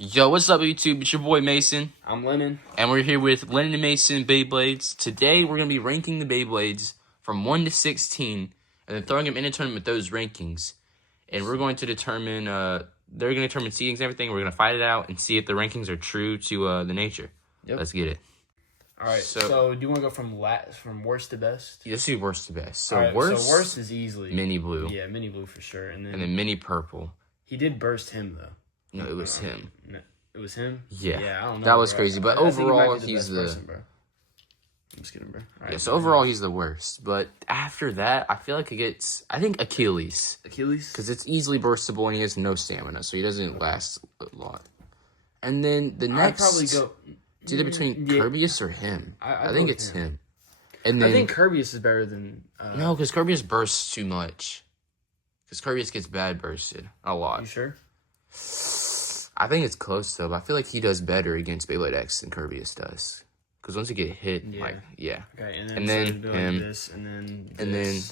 Yo, what's up, YouTube? It's your boy Mason. I'm Lennon. And we're here with Lennon and Mason BeyBlades. Today, we're going to be ranking the BeyBlades from 1 to 16, and then throwing them in a tournament with those rankings. And we're going to determine, they're going to determine seedings and everything. We're going to fight it out and see if the rankings are true to the nature. Yep. Let's get it. All right, so do you want to go from worst to best? Let's do worst to best. So, right, worst is easily mini blue. Yeah, mini blue for sure. And then mini purple. He did burst him, though. No, it was him. No, it was him? Yeah. I don't know. That was crazy. But overall, he's the... person, bro. I'm just kidding, bro. Right, yeah, so overall, he's the worst. But after that, I feel like it gets... I think Achilles. Achilles? Because it's easily burstable and he has no stamina, so he doesn't last a lot. And then the next... I'd probably go... It's either between Kirbyus or him. I think it's him. And then, I think Kirbyus is better than... No, because Kirbyus bursts too much. Because Kirbyus gets bad bursted a lot. You sure? I think it's close, though, but I feel like he does better against BeyBlade X than Kirbyus does. Because once you get hit, Okay, and then him. This, and then this. And then,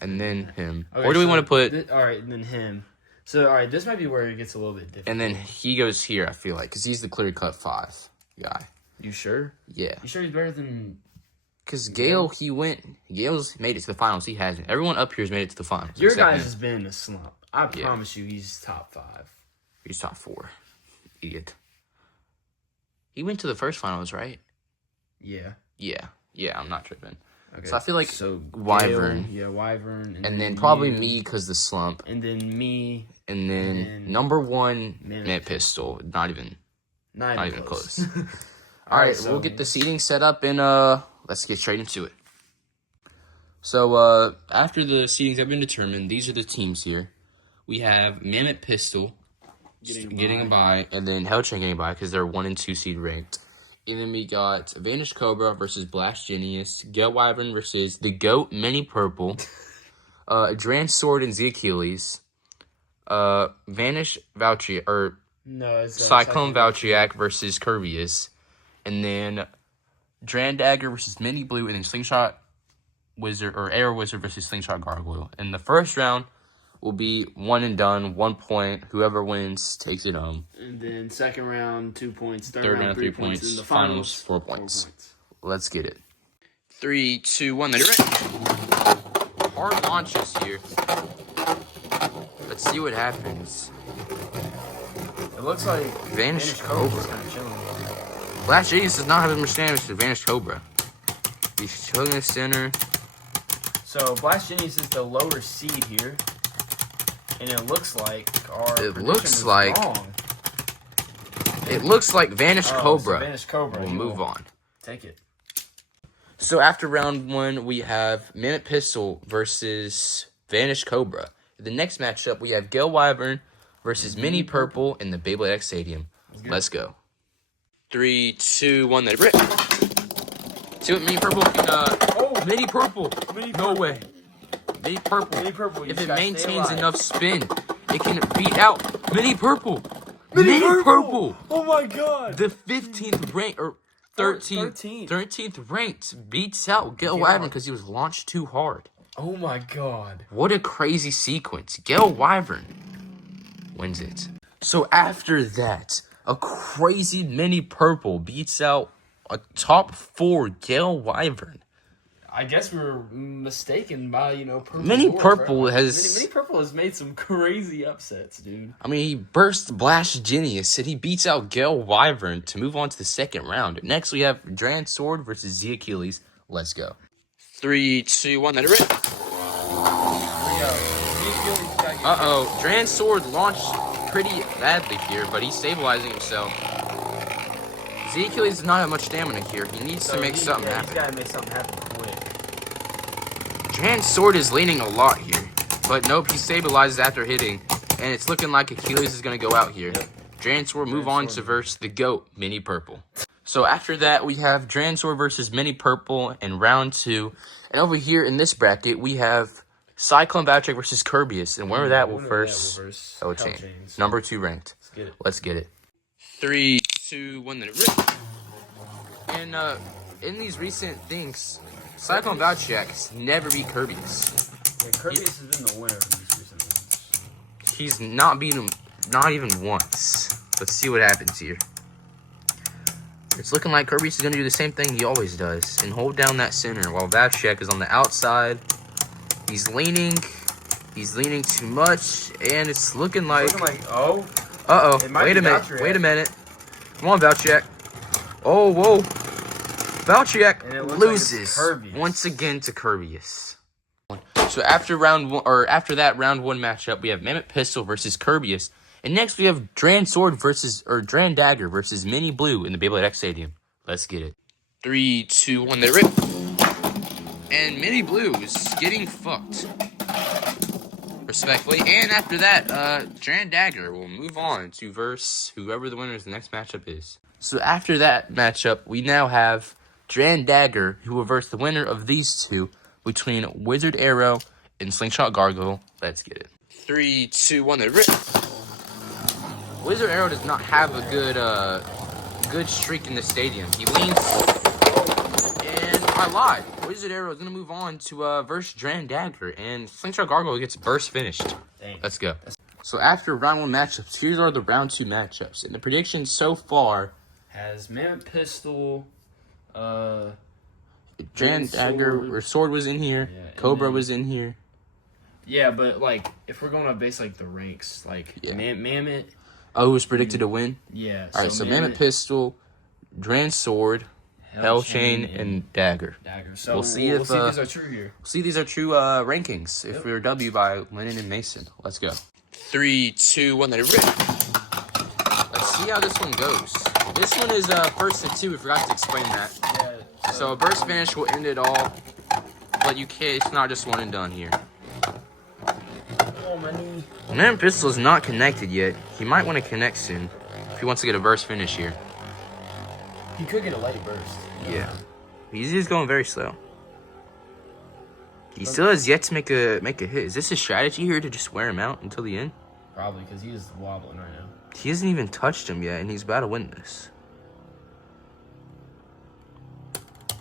and then him. Okay, or do we want to put... all right, and then him. So, all right, this might be where it gets a little bit different. And then he goes here, I feel like, because he's the clear-cut 5 guy. You sure? Yeah. You sure he's better than... Because Gale's made it to the finals. He hasn't. Everyone up here has made it to the finals. Your guy has been a slump. I promise you he's top 5. He's top 4. Idiot. He went to the first finals, right? Yeah. Yeah, I'm not tripping. Okay. So I feel like Wyvern. Gale, yeah, Wyvern. And then probably me because the slump. And then me. And then number 1, Minute Pistol. Not even close. All right, so we'll get the seating set up and let's get straight into it. So after the seedings have been determined, these are the teams here. We have Mammoth Pistol getting a bye, and then Hellchain getting a bye because they're 1 and 2 seed ranked. And then we got Vanish Cobra versus Blast Genius, Gale Wyvern versus the GOAT Mini Purple, Dran Sword and Z Achilles, Vanish Valkyrie or Cyclone Valkyriac versus Kirbyus, and then Dran Dagger versus Mini Blue, and then Slingshot Wizard or Arrow Wizard versus Slingshot Gargoyle. In the first round will be 1 and done, 1 point. Whoever wins takes it home. And then second round, 2 points. Third round, 3 points. And the finals, 4 points. Let's get it. 3, 2, 1. They're in. Hard launches here. Let's see what happens. It looks like Vanish Cobra. Kind of chilling. Blast Genius does not have as much damage to Vanish Cobra. He's chilling in the center. So Blast Genius is the lower seed here. And it looks like It looks like Vanish Cobra. So Vanish Cobra. We'll move on. Take it. So after round 1, we have Minute Pistol versus Vanish Cobra. The next matchup, we have Gale Wyvern versus Mini Purple in the BeyBlade X Stadium. Let's go. 3, 2, 1. They rip. See what Mini Purple can. Mini Purple. No way. Mini Purple. If it maintains enough spin, it can beat out Mini Purple. Mini Purple. Oh my god. The 15th rank or 13th ranked beats out Gale Wyvern because he was launched too hard. Oh my god. What a crazy sequence. Gale Wyvern wins it. So after that, a crazy Mini Purple beats out a top 4 Gale Wyvern. I guess we were mistaken by, Purple. Mini Purple has made some crazy upsets, dude. I mean, he burst Blast Genius and he beats out Gale Wyvern to move on to the second round. Next, we have Dran Sword versus Z Achilles. Let's go. 3, 2, 1. Let it rip. Uh-oh. Dran Sword launched pretty badly here, but he's stabilizing himself. Z Achilles does not have much stamina here. He needs to make something happen. He's got to make something happen quick. Dran Sword is leaning a lot here. But nope, he stabilizes after hitting. And it's looking like Achilles is going to go out here. Yep. Dran Sword move on to verse the GOAT, Mini Purple. So after that, we have Dran Sword versus Mini Purple in round 2. And over here in this bracket, we have Cyclone Valkyriac versus Kirbyus. And winner that will first Hellchain. Number 2 ranked. Let's get it. 3, 2, 1, then it rip. And in these recent things, Cyclone Valkyriac has never beat Kirbyus. Yeah, Kirbyus has been the winner of these recent ones. He's not beaten him, not even once. Let's see what happens here. It's looking like Kirby's is going to do the same thing he always does and hold down that center while Vavchek is on the outside. He's leaning. He's leaning too much, and it's looking like... oh. Uh-oh. Wait a minute. Wait a minute. Come on, Vavchek. Oh, whoa. Vavchek loses like once again to Kirby's. So after that round one matchup, we have Mammoth Pistol versus Kirby's. And next we have Dran Dagger versus Mini Blue in the BeyBlade X Stadium. Let's get it. 3, 2, 1, they rip. And Mini Blue is getting fucked. Respectfully. And after that, Dran Dagger will move on to verse whoever the winner of the next matchup is. So after that matchup, we now have Dran Dagger, who will verse the winner of these two between Wizard Arrow and Slingshot Gargoyle. Let's get it. 3, 2, 1, they rip. Wizard Arrow does not have a good streak in the stadium. He leans, and I lied. Wizard Arrow is going to move on to verse Dran Dagger, and Slingshot Gargoyle gets burst finished. Dang. Let's go. So after round one matchups, here are the round two matchups. And the predictions so far has Mammoth Pistol, Dran Dagger, or Sword was in here, yeah, Cobra was in here. Yeah, but like if we're going to base like the ranks, like Mammoth. Oh, who was predicted to win? Yeah. All right, so Mammoth Pistol, Dran Sword, Hell Chain, and Dagger. So we'll see if these are true here. We'll see if these are true rankings. If we were W by Lennon and Mason. Let's go. 3, 2, 1, let it rip. Let's see how this one goes. This one is first to two. We forgot to explain that. Yeah. So a burst finish will end it all, but you can't. It's not just one and done here. Oh, my knee. Man, Pistol is not connected yet. He might want to connect soon if he wants to get a burst finish here. He could get a light burst. Yeah, he's just going very slow. He still has yet to make a hit. Is this a strategy here to just wear him out until the end? Probably, because he is wobbling right now. He hasn't even touched him yet, and he's about to win this.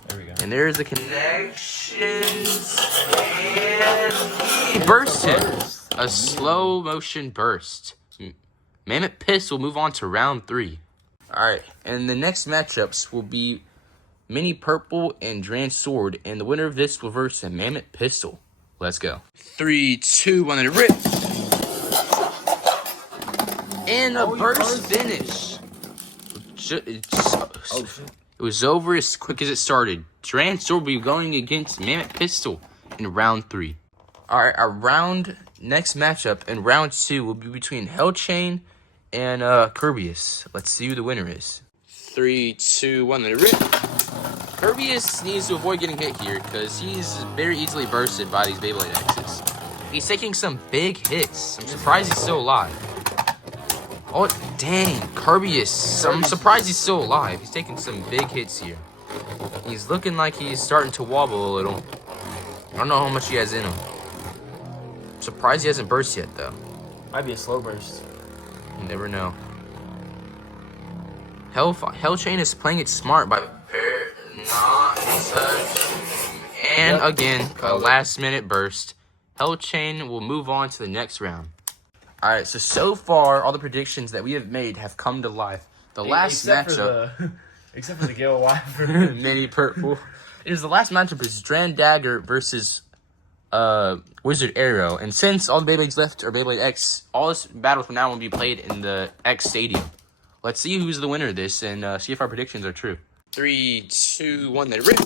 There we go. And there's the connections, and he burst him. A slow motion burst. Mammoth Piss will move on to round 3. Alright, and the next matchups will be Mini Purple and Dran Sword, and the winner of this will verse a Mammoth Pistol. Let's go. 3, 2, 1, and rip. And a burst finish. It was over as quick as it started. Dran Sword will be going against Mammoth Pistol in round 3. Alright, our next matchup in round 2 will be between Hell Chain and Kirby's. Let's see who the winner is. 3, 2, 1, let it rip. Kirby's needs to avoid getting hit here because he's very easily bursted by these BeyBlade X's. He's taking some big hits. I'm surprised he's still alive. Oh, dang. Kirby's. I'm surprised he's still alive. He's taking some big hits here. He's looking like he's starting to wobble a little. I don't know how much he has in him. I'm surprised he hasn't burst yet, though. Might be a slow burst. You never know. Hell Chain is playing it smart by not touch. And again, a last minute burst. Hell Chain will move on to the next round. Alright, so far, all the predictions that we have made have come to life. The last matchup... Except for the Gale Wyvern. Mini Purple. The last matchup is Dran Dagger versus Wizard Arrow. And since all the BeyBlades left are BeyBlade X, all this battles from now will be played in the X Stadium. Let's see who's the winner of this and see if our predictions are true. 3, 2, 1, they rip.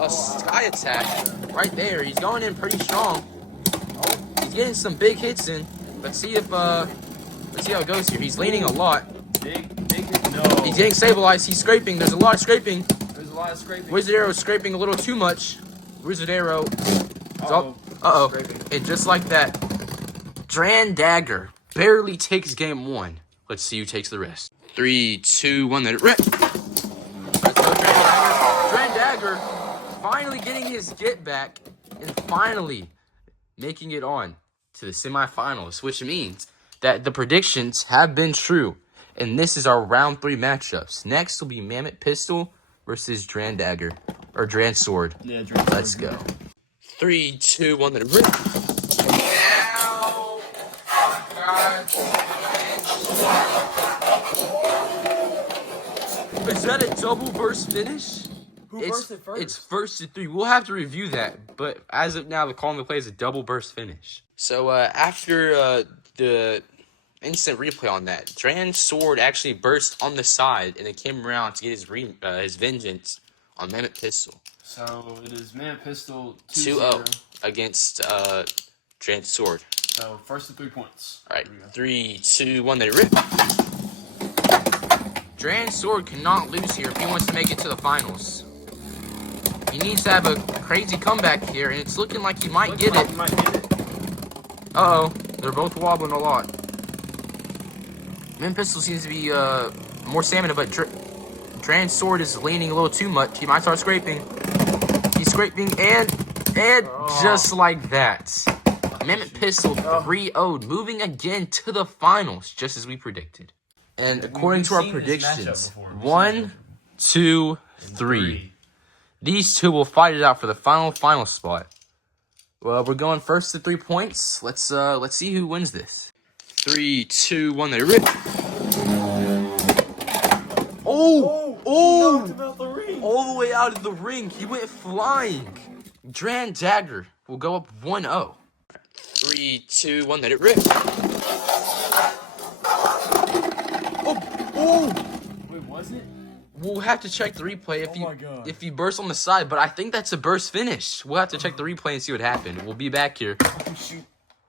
A sky attack right there. He's going in pretty strong. He's getting some big hits in. Let's see how it goes here. He's leaning a lot. Big hit. No. He's getting stabilized. He's scraping. There's a lot of scraping. There's a lot of scraping. Wizard Arrow is scraping a little too much. Wizard Arrow. Uh-oh. And just like that, Dran Dagger barely takes game 1. Let's see who takes the rest. 3, 2, 1, let it rip. Let's go, Dran Dagger. Dran Dagger finally getting his get back and finally making it on to the semifinals, which means that the predictions have been true. And this is our round 3 matchups. Next will be Mammoth Pistol versus Dran Dagger. Or Dran Sword. Yeah, Dran Sword. Let's go. 3, 2, 1, let it rip. Ow! God. Was that a double burst finish? Who bursted first? It's first to 3. We'll have to review that, but as of now, the call on the play is a double burst finish. So after the instant replay on that, Dran's sword actually burst on the side, and it came around to get his vengeance on Mammoth Pistol. So it is Mammoth Pistol 2-0 against Dran's sword. So first to 3 points. All right, 3, 2, 1. They rip. Dran's sword cannot lose here if he wants to make it to the finals. He needs to have a crazy comeback here, and it's looking like he might get it. Uh-oh, they're both wobbling a lot. Mammoth Pistol seems to be more stamina, but Dran's sword is leaning a little too much. He might start scraping. He's scraping, and just like that. Mammoth Pistol 3-0'd, moving again to the finals, just as we predicted. And according to our predictions, 1, 2, 3. These two will fight it out for the final spot. Well, we're going first to 3 points. Let's see who wins this. 3, 2, 1. They rip. Oh! Knocked him out the ring. All the way out of the ring. He went flying. Dran Dagger will go up 1-0. 3, 2, 1. Let it rip. Oh! Wait, was it? We'll have to check the replay if he bursts on the side, but I think that's a burst finish. We'll have to check the replay and see what happened. We'll be back here. Oh, shoot.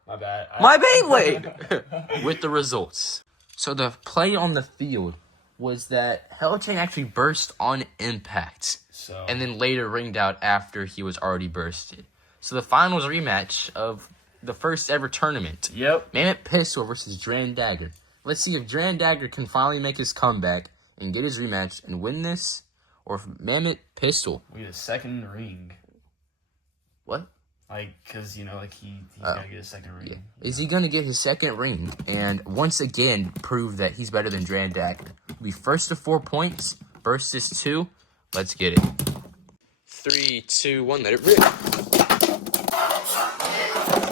My bad. My BeyBlade! With the results. So the play on the field was that Hellchain actually burst on impact. And then later ringed out after he was already bursted. So the finals rematch of the first ever tournament. Yep. Mammoth Pistol versus Dran Dagger. Let's see if Dran Dagger can finally make his comeback and get his rematch and win this, or if Mammoth Pistol. We get a second ring. What? Like, because, you know, like, he's got to get a second ring. Yeah. Is he going to get his second ring and once again prove that he's better than Dran Dagger? We first to 4 points versus 2. Let's get it. 3, 2, 1, let it rip.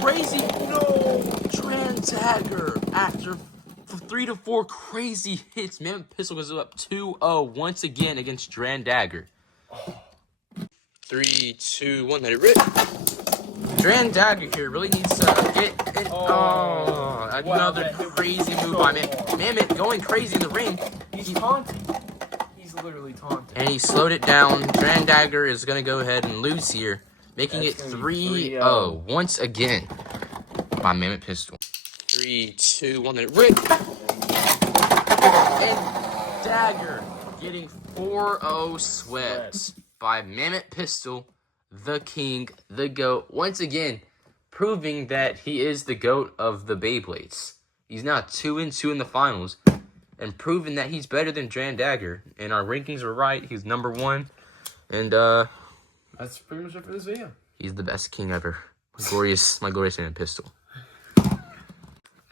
Crazy. No. Dran Dagger after 3 to 4 crazy hits. Mammoth Pistol goes up 2-0 once again against Dran Dagger. 3, 2, 1, let it rip. Dran Dagger here really needs to get it. Another crazy move by Mammoth. Mammoth going crazy in the ring. He's taunting. He's literally taunting. And he slowed it down. Dran Dagger is going to go ahead and lose here, making it 3-0 once again by Mammoth Pistol. 3, 2, 1, let it rip. And Dagger getting 4-0 swept by Mammoth Pistol, the king, the GOAT. Once again, proving that he is the GOAT of the BeyBlades. He's now 2-2 in the finals, and proving that he's better than Dran Dagger. And our rankings were right. He's number 1. And that's pretty much it for this video. He's the best king ever. My glorious Mammoth Pistol.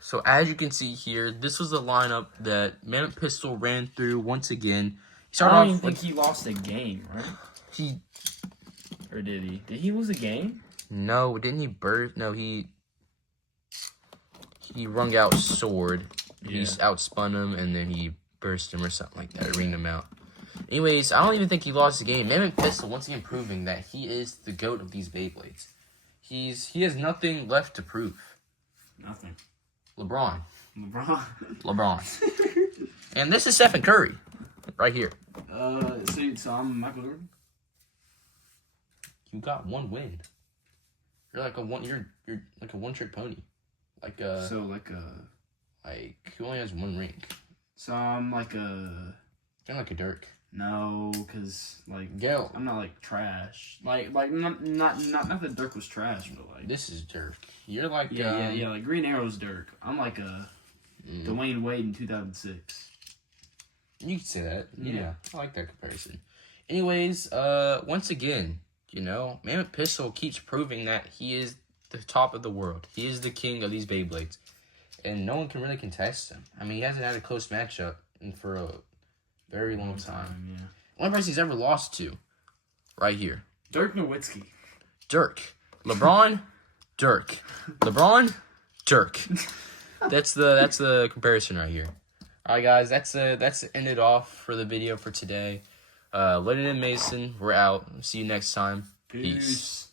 So as you can see here, this was the lineup that Mammoth Pistol ran through once again. I don't even think he lost a game, right? Or did he? Did he lose a game? No, didn't he burst? No, he wrung out sword. Yeah. He outspun him, and then he burst him or something like that. Or ringed him out. Anyways, I don't even think he lost the game. Mammoth Pistol once again proving that he is the GOAT of these BeyBlades. He has nothing left to prove. Nothing. LeBron. And this is Stephen Curry. Right here. So I'm Michael Jordan? You got 1 win. You're like a one-trick pony. He only has 1 ring. So I'm like a... Kind of like a Dirk. No, because, Go. I'm not, trash. Not that Dirk was trash, but, This is Dirk. You're like... Yeah, Green Arrow's Dirk. I'm like a Dwayne Wade in 2006. You could say that. Yeah, I like that comparison. Anyways, once again, Mammoth Pistol keeps proving that he is the top of the world. He is the king of these BeyBlades. And no one can really contest him. I mean, he hasn't had a close matchup for a very long time. Yeah. Only person he's ever lost to, right here. Dirk Nowitzki. Dirk. LeBron, Dirk. LeBron, Dirk. That's the comparison right here. All right, guys, that's ended off for the video for today. Lennon and Mason, we're out. See you next time. Peace.